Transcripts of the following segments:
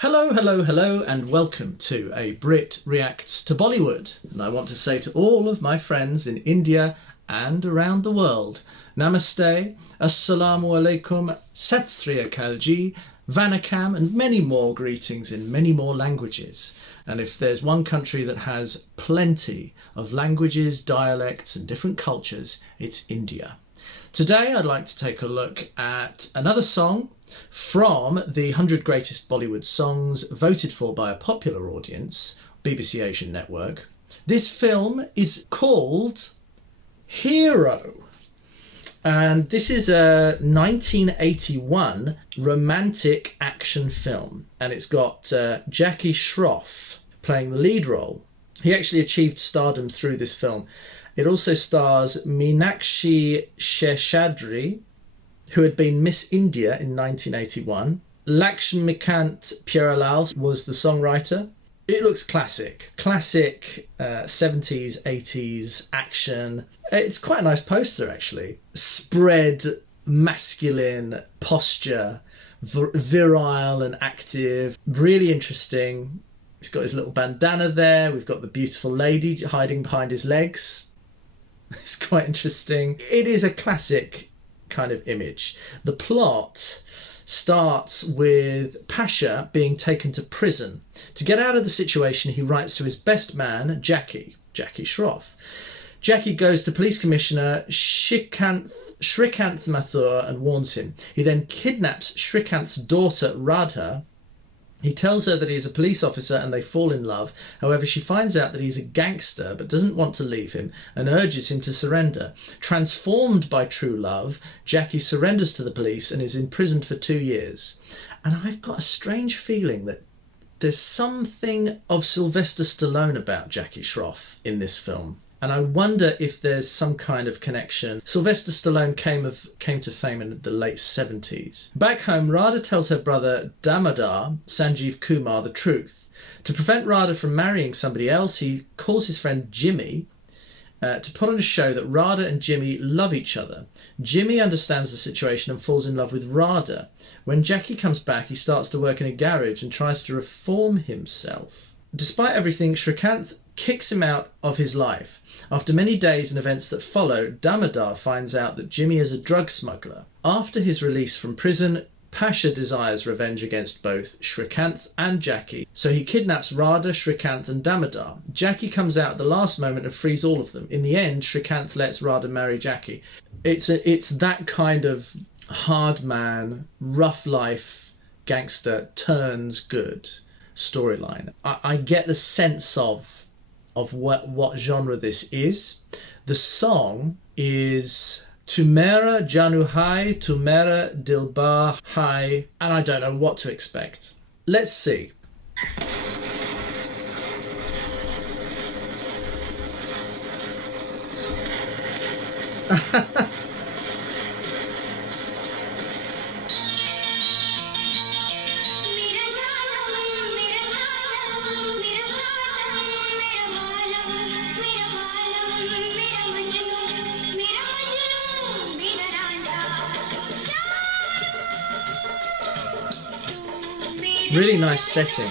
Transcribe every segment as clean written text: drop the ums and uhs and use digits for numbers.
Hello, hello, hello, and welcome to a Brit Reacts to Bollywood. And I want to say to all of my friends in India and around the world, Namaste, Assalamu Alaikum, Sat Sri Akal Ji, Vanakkam, and many more greetings in many more languages. And if there's one country that has plenty of languages, dialects, and different cultures, it's India. Today I'd like to take a look at another song from the 100 Greatest Bollywood Songs voted for by a popular audience, BBC Asian Network. This film is called Hero, and this is a 1981 romantic action film, and it's got Jackie Shroff playing the lead role. He actually achieved stardom through this film. It also stars Meenakshi Seshadri, who had been Miss India in 1981. Lakshmikant Pyarelal was the songwriter. It looks classic 70s, 80s action. It's quite a nice poster actually. Spread, masculine posture, virile and active, really interesting. He's got his little bandana there. We've got the beautiful lady hiding behind his legs. It's quite interesting. It is a classic kind of image. The plot starts with Pasha being taken to prison. To get out of the situation, he writes to his best man, Jackie Shroff. Jackie goes to Police Commissioner Shrikant Mathur and warns him. He then kidnaps Shrikant's daughter, Radha. He tells her that he's a police officer and they fall in love. However, she finds out that he's a gangster but doesn't want to leave him and urges him to surrender. Transformed by true love, Jackie surrenders to the police and is imprisoned for 2 years. And I've got a strange feeling that there's something of Sylvester Stallone about Jackie Shroff in this film. And I wonder if there's some kind of connection. Sylvester Stallone came to fame in the late 70s. Back home, Radha tells her brother Damodar, Sanjeev Kumar, the truth. To prevent Radha from marrying somebody else, he calls his friend Jimmy to put on a show that Radha and Jimmy love each other. Jimmy understands the situation and falls in love with Radha. When Jackie comes back, he starts to work in a garage and tries to reform himself. Despite everything, Shrikant kicks him out of his life. After many days and events that follow, Damodar finds out that Jimmy is a drug smuggler. After his release from prison, Pasha desires revenge against both Shrikant and Jackie, so he kidnaps Radha, Shrikant and Damodar. Jackie comes out at the last moment and frees all of them. In the end, Shrikant lets Radha marry Jackie. It's that kind of hard man, rough life gangster turns good storyline. I get the sense of what genre this is. The song is To MERA JANU Hai, To MERA DILBAR Hai, and I don't know what to expect. Let's see. Really nice setting.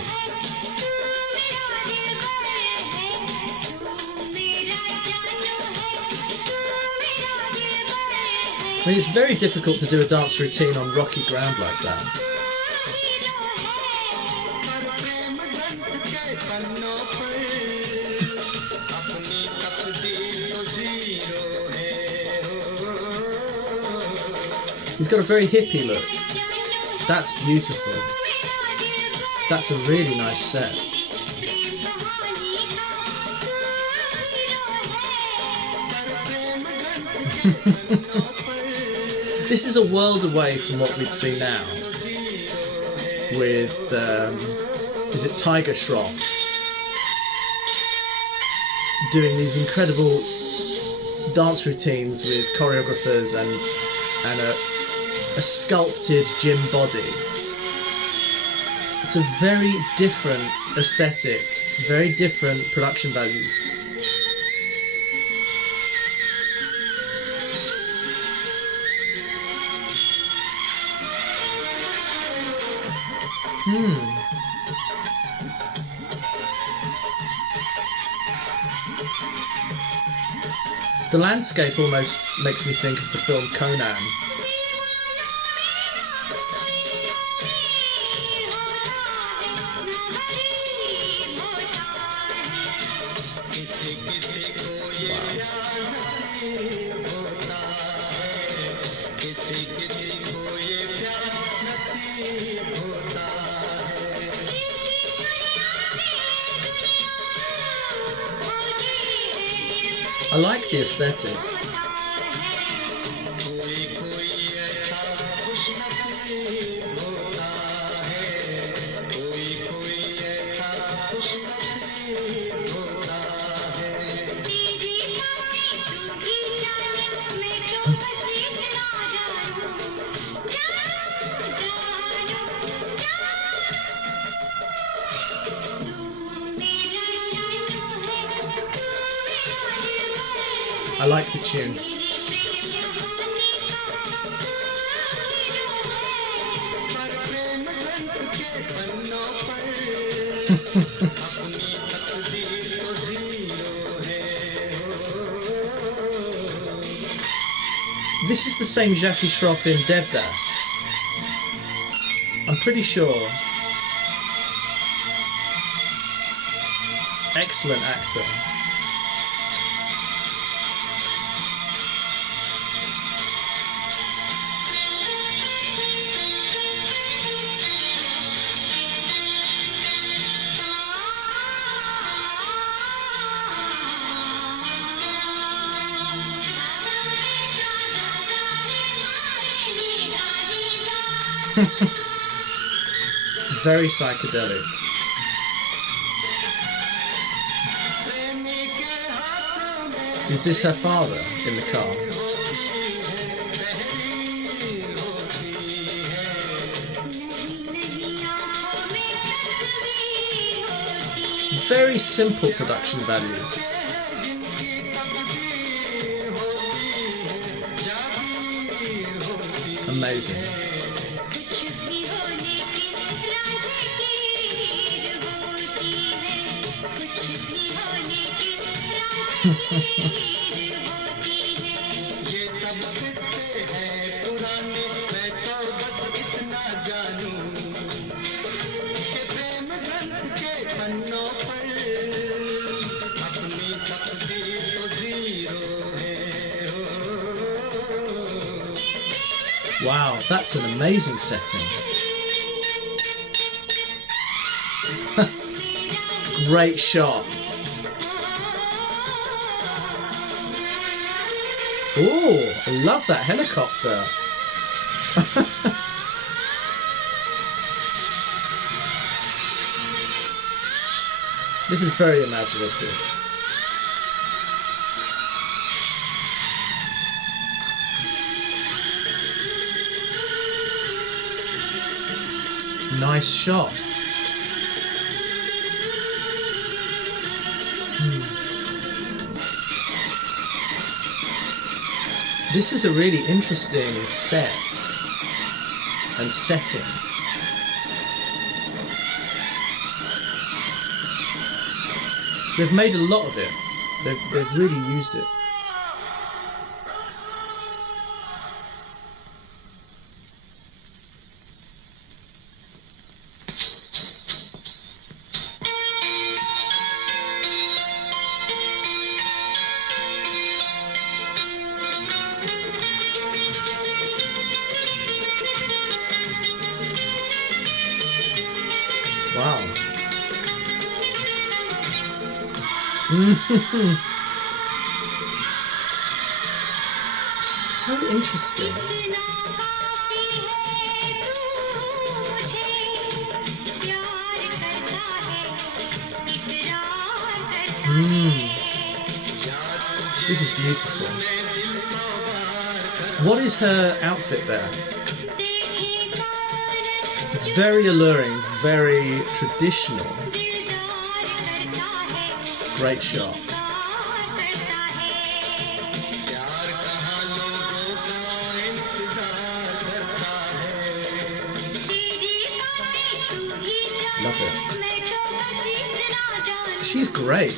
I mean, it's very difficult to do a dance routine on rocky ground like that. He's got a very hippie look. That's beautiful. That's a really nice set. This is a world away from what we'd see now with, is it Tiger Shroff doing these incredible dance routines with choreographers and a sculpted gym body. It's a very different aesthetic, very different production values. The landscape almost makes me think of the film Conan. I like the aesthetic. I like the tune. This is the same Jackie Shroff in Devdas. I'm pretty sure. Excellent actor. Very psychedelic. Is this her father in the car? Very simple production values. Amazing. Wow, that's an amazing setting. Great shot. Oh, I love that helicopter. This is very imaginative. Nice shot. This is a really interesting set and setting. They've made a lot of it. They've really used it. Wow. So interesting. This is beautiful. What is her outfit there? Very alluring, very traditional. Great shot. Love it. She's great.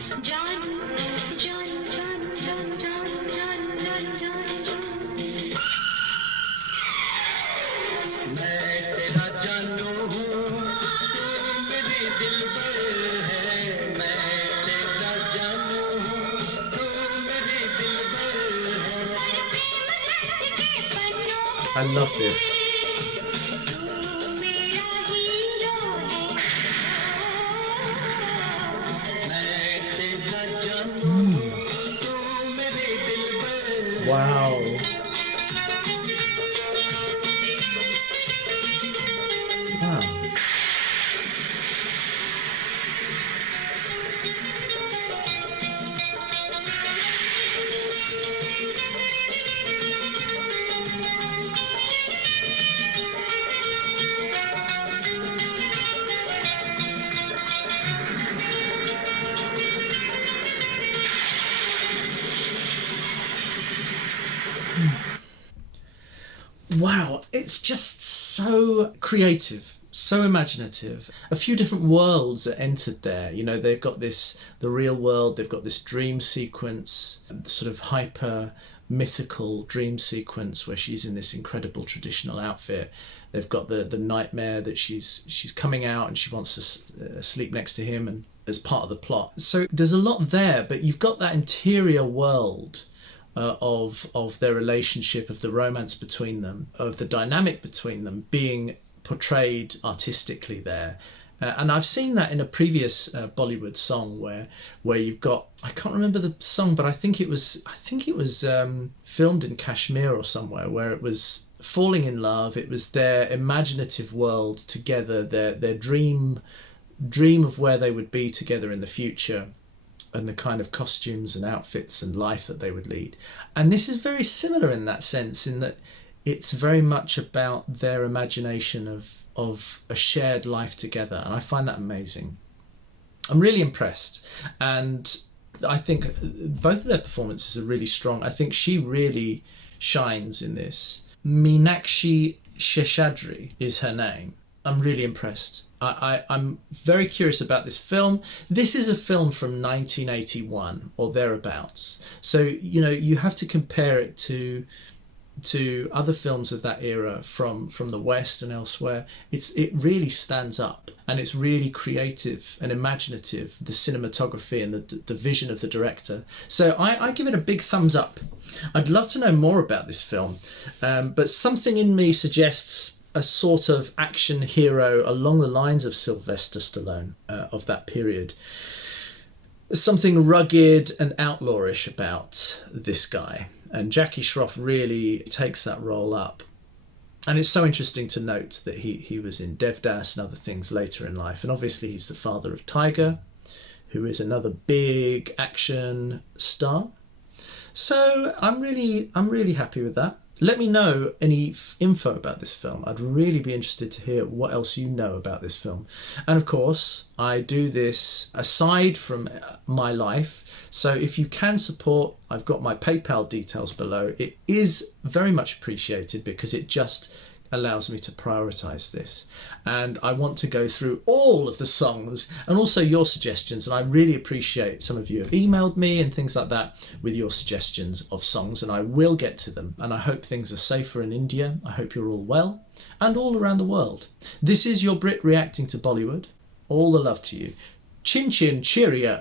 I love this. Wow. Wow. Wow, it's just so creative, so imaginative. A few different worlds are entered there. You know, they've got this, the real world, they've got this dream sequence, the sort of hyper mythical dream sequence where she's in this incredible traditional outfit. They've got the nightmare that she's coming out and she wants to sleep next to him, and as part of the plot. So there's a lot there, but you've got that interior world of their relationship, of the romance between them, of the dynamic between them being portrayed artistically there. And I've seen that in a previous Bollywood song where you've got, I can't remember the song, but I think it was filmed in Kashmir or somewhere, where it was falling in love. It was their imaginative world together, their dream of where they would be together in the future, and the kind of costumes and outfits and life that they would lead. And this is very similar in that sense, in that it's very much about their imagination of a shared life together, and I find that amazing. I'm really impressed, and I think both of their performances are really strong. I think she really shines in this. Meenakshi Seshadri is her name. I'm really impressed. I'm very curious about this film. This is a film from 1981 or thereabouts. So, you know, you have to compare it to other films of that era from the West and elsewhere. It really stands up, and it's really creative and imaginative, the cinematography and the vision of the director. So I give it a big thumbs up. I'd love to know more about this film, but something in me suggests a sort of action hero along the lines of Sylvester Stallone of that period. There's something rugged and outlawish about this guy, and Jackie Shroff really takes that role up. And it's so interesting to note that he was in Devdas and other things later in life, and obviously he's the father of Tiger, who is another big action star. So I'm really happy with that. Let me know any info about this film. I'd really be interested to hear what else you know about this film. And of course, I do this aside from my life. So if you can support, I've got my PayPal details below. It is very much appreciated because it just allows me to prioritize this, and I want to go through all of the songs and also your suggestions, and I really appreciate some of you have emailed me and things like that with your suggestions of songs, and I will get to them. And I hope things are safer in India. I hope you're all well, and all around the world. This is your Brit reacting to Bollywood. All the love to you. Chin chin cheerio.